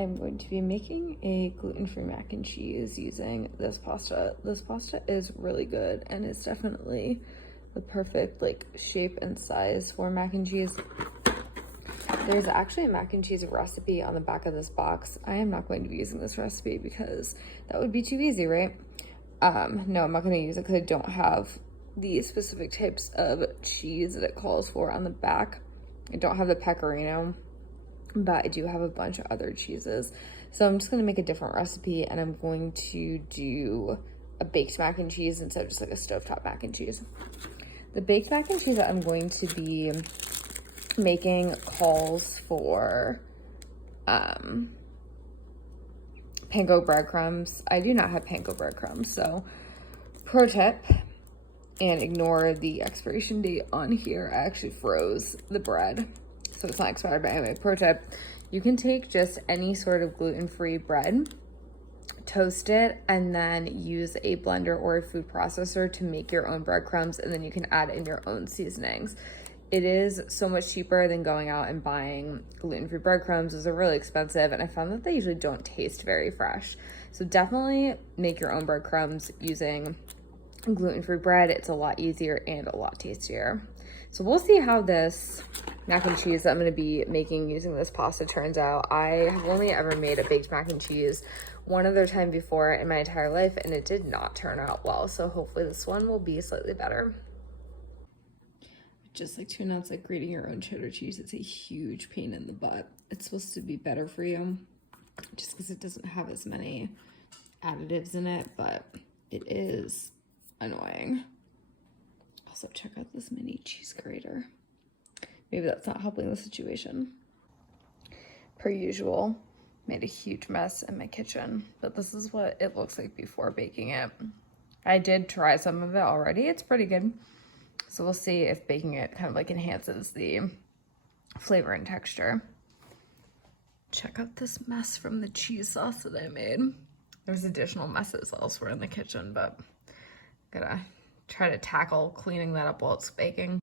I'm going to be making a gluten-free mac and cheese using this pasta. This pasta is really good and it's definitely the perfect like shape and size for mac and cheese. There's actually a mac and cheese recipe on the back of this box. I am not going to be using this recipe because that would be too easy, right? No, I'm not going to use it because I don't have the specific types of cheese that it calls for on the back. I don't have the pecorino, but I do have a bunch of other cheeses. So I'm just gonna make a different recipe and I'm going to do a baked mac and cheese instead of just like a stovetop mac and cheese. The baked mac and cheese that I'm going to be making calls for panko breadcrumbs. I do not have panko breadcrumbs, so pro tip, and ignore the expiration date on here. I actually froze the bread, so it's not expired, but anyway, pro tip, you can take just any sort of gluten-free bread, toast it, and then use a blender or a food processor to make your own breadcrumbs, and then you can add in your own seasonings. It is so much cheaper than going out and buying gluten-free breadcrumbs. Those are really expensive, and I found that they usually don't taste very fresh. So definitely make your own breadcrumbs using gluten-free bread. It's a lot easier and a lot tastier. So we'll see how this mac and cheese that I'm going to be making using this pasta turns out. I have only ever made a baked mac and cheese one other time before in my entire life, and it did not turn out well. So hopefully this one will be slightly better. Just like to announce, like grating your own cheddar cheese, it's a huge pain in the butt. It's supposed to be better for you just because it doesn't have as many additives in it, but it is annoying. Also, check out this mini cheese grater. Maybe that's not helping the situation. Per usual, made a huge mess in my kitchen, but this is what it looks like before baking it. I did try some of it already. It's pretty good. So we'll see if baking it kind of like enhances the flavor and texture. Check out this mess from the cheese sauce that I made. There's additional messes elsewhere in the kitchen, but gotta try to tackle cleaning that up while it's baking.